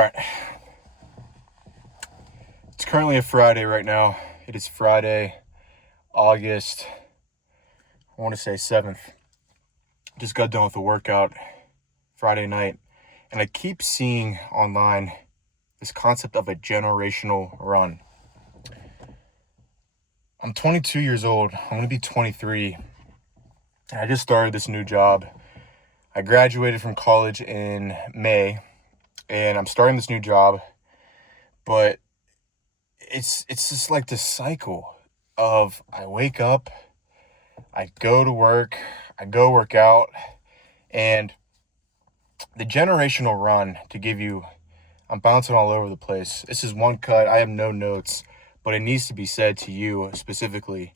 All right. It's currently a Friday right now. It is Friday, August, I want to say 7th. Just got done with a workout Friday night, and I keep seeing online this concept of a generational run. I'm 22 years old. I'm going to be 23. I just started this new job. I graduated from college in May, and I'm starting this new job, but it's just like this cycle of I wake up, I go to work, I go work out, and the generational run, to give you, I'm bouncing all over the place. This is one cut. I have no notes, but it needs to be said to you specifically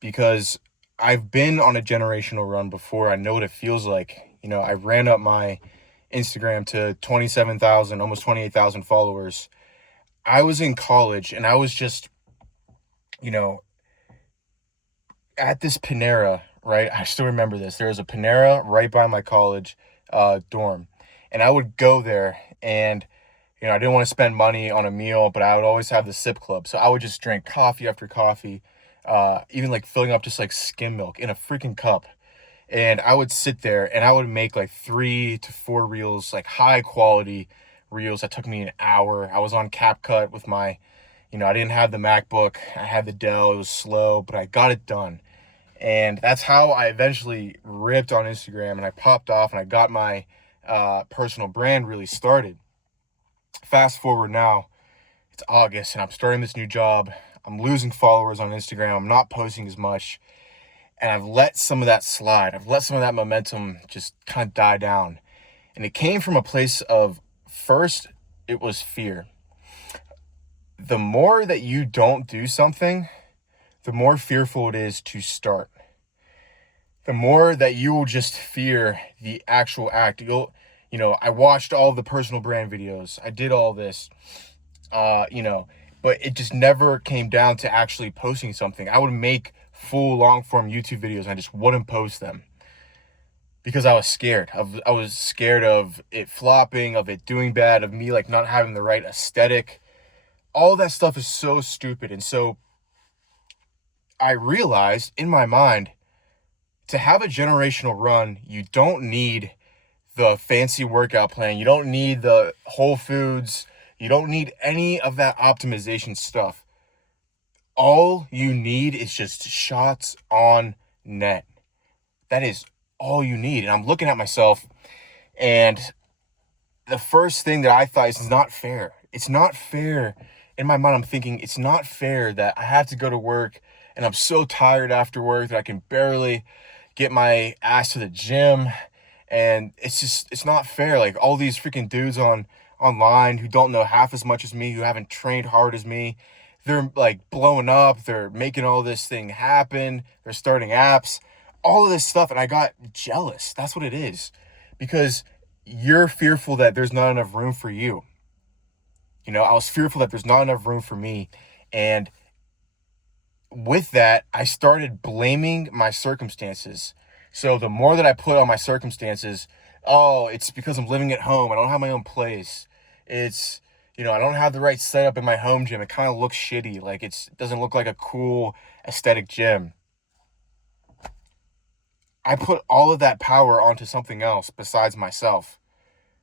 because I've been on a generational run before. I know what it feels like. I ran up my Instagram to 27,000, almost 28,000 followers. I was in college and I was just, at this Panera, right? I still remember this. There was a Panera right by my college dorm, and I would go there, and I didn't want to spend money on a meal, but I would always have the sip club. So I would just drink coffee after coffee, even like filling up just like skim milk in a freaking cup. And I would sit there and I would make like 3 to 4 reels, like high quality reels that took me an hour. I was on CapCut with my, I didn't have the MacBook. I had the Dell. It was slow, but I got it done. And that's how I eventually ripped on Instagram, and I popped off and I got my personal brand really started. Fast forward now, it's August and I'm starting this new job. I'm losing followers on Instagram. I'm not posting as much. And I've let some of that slide. I've let some of that momentum just kind of die down. And it came from a place of, first, it was fear. The more that you don't do something, the more fearful it is to start. The more that you will just fear the actual act. I watched all the personal brand videos. I did all this, but it just never came down to actually posting something. I would make full long form YouTube videos and I just wouldn't post them because I was scared. I was scared of it flopping, of it doing bad, of me like not having the right aesthetic. All that stuff is so stupid. And so I realized in my mind, to have a generational run, you don't need the fancy workout plan. You don't need the Whole Foods. You don't need any of that optimization stuff. All you need is just shots on net. That is all you need. And I'm looking at myself, and the first thing that I thought is not fair. It's not fair. In my mind, I'm thinking it's not fair that I have to go to work and I'm so tired after work that I can barely get my ass to the gym. And it's not fair. Like all these freaking dudes online who don't know half as much as me, who haven't trained hard as me, they're like blowing up. They're making all this thing happen. They're starting apps, all of this stuff. And I got jealous. That's what it is, because you're fearful that there's not enough room for you. I was fearful that there's not enough room for me. And with that, I started blaming my circumstances. So the more that I put on my circumstances, it's because I'm living at home. I don't have my own place. It's, I don't have the right setup in my home gym. It kind of looks shitty. Like it doesn't look like a cool aesthetic gym. I put all of that power onto something else besides myself,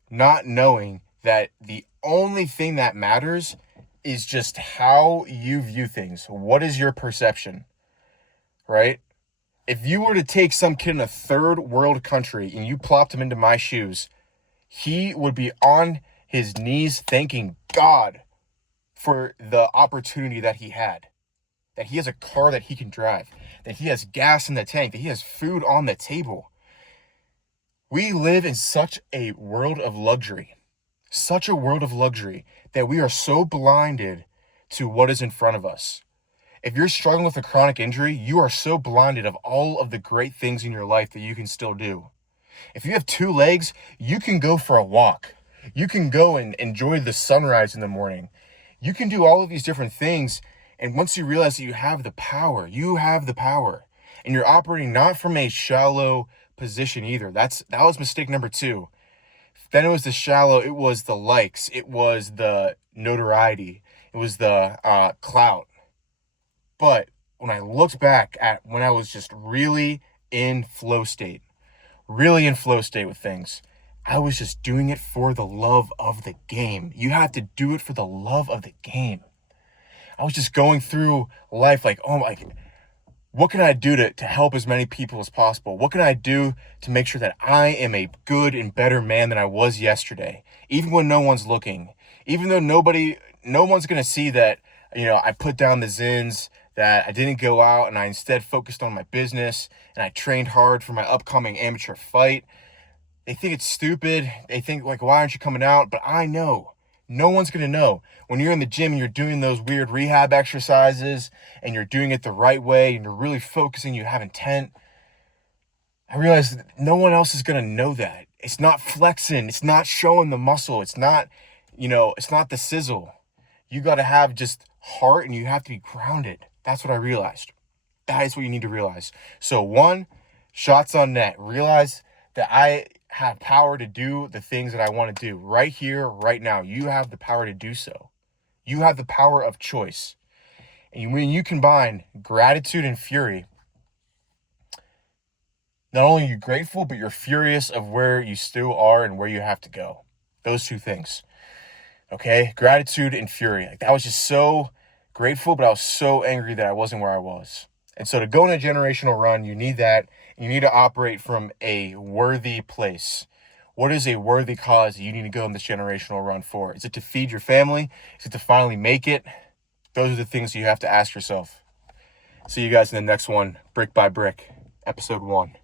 not knowing that the only thing that matters is just how you view things. What is your perception, right? If you were to take some kid in a third world country and you plopped him into my shoes, he would be on his knees thanking God for the opportunity that he had, that he has a car that he can drive, that he has gas in the tank, that he has food on the table. We live in such a world of luxury, that we are so blinded to what is in front of us. If you're struggling with a chronic injury, you are so blinded of all of the great things in your life that you can still do. If you have 2 legs, you can go for a walk. You can go and enjoy the sunrise in the morning. You can do all of these different things. And once you realize that you have the power, and you're operating not from a shallow position either. That was mistake number 2. Then it was the shallow, it was the likes, it was the notoriety, it was the clout. But when I looked back at when I was just really in flow state, with things, I was just doing it for the love of the game. You have to do it for the love of the game. I was just going through life like, oh my, what can I do to help as many people as possible? What can I do to make sure that I am a good and better man than I was yesterday? Even when no one's looking, even though no one's going to see that, I put down the zins, that I didn't go out and I instead focused on my business and I trained hard for my upcoming amateur fight. They think it's stupid. They think like, why aren't you coming out? But I know. No one's going to know. When you're in the gym and you're doing those weird rehab exercises and you're doing it the right way and you're really focusing, you have intent, I realize no one else is going to know that. It's not flexing. It's not showing the muscle. It's not, it's not the sizzle. You got to have just heart and you have to be grounded. That's what I realized. That is what you need to realize. So 1, shots on net. Realize that I have power to do the things that I want to do right here, right now. You have the power to do so. You have the power of choice. And when you combine gratitude and fury, not only are you grateful, but you're furious of where you still are and where you have to go. Those 2 things. Okay? Gratitude and fury. Like, that was just so grateful, but I was so angry that I wasn't where I was. And so to go in a generational run, you need that. You need to operate from a worthy place. What is a worthy cause that you need to go in this generational run for? Is it to feed your family? Is it to finally make it? Those are the things you have to ask yourself. See you guys in the next one, Brick by Brick, episode 1.